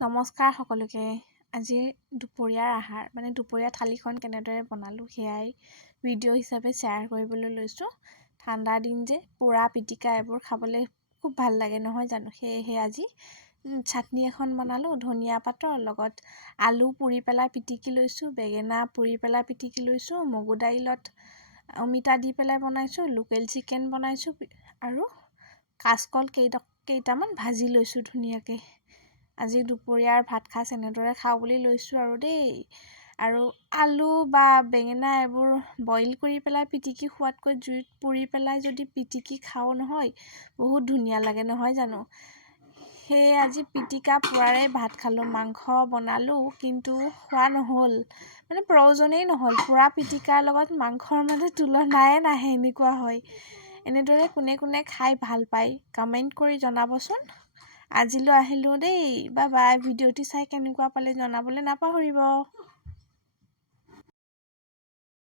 নমস্কাৰ সকলোকে। আজি দুপৰীয়াৰ আহাৰ মানে দুপৰীয়া থালিখন কেনেদৰে বনালোঁ সেয়াই ভিডিঅ' হিচাপে শ্বেয়াৰ কৰিবলৈ লৈছোঁ। ঠাণ্ডা দিন যে পোৰা পিটিকা এইবোৰ খাবলৈ খুব ভাল লাগে নহয় জানো। সেয়েহে আজি চাটনি এখন বনালোঁ ধনিয়া পাতৰ লগত। আলু পুৰি পেলাই পিটিকি লৈছোঁ, বেঙেনা পুৰি পেলাই পিটিকি লৈছোঁ, মগু দাইলত অমিতা দি পেলাই বনাইছোঁ, লোকেল চিকেন বনাইছোঁ আৰু কাচকল কেইটামান ভাজি লৈছোঁ ধুনীয়াকৈ। আজি দুপৰীয়াৰ ভাত সাজ এনেদৰে খাওঁ বুলি লৈছোঁ আৰু দেই। আৰু আলু বা বেঙেনা এইবোৰ বইল কৰি পেলাই পিটিকি খোৱাতকৈ জুইত পুৰি পেলাই যদি পিটিকি খাওঁ নহয় বহুত ধুনীয়া লাগে নহয় জানো। সেয়ে আজি পিটিকা পোৰাৰে ভাত খালোঁ। মাংস বনালোঁ কিন্তু খোৱা নহ'ল, মানে প্ৰয়োজনেই নহ'ল। পোৰা পিটিকাৰ লগত মাংসৰ মানে তুলনাই নাহে, এনেকুৱা হয়। এনেদৰে কোনে কোনে খাই ভাল পায় কমেণ্ট কৰি জনাবচোন। আজিলৈ আহিলোঁ দেই, বাই বাই। ভিডিঅ'টি চাই কেনেকুৱা পালে জনাবলৈ নাপাহৰিব।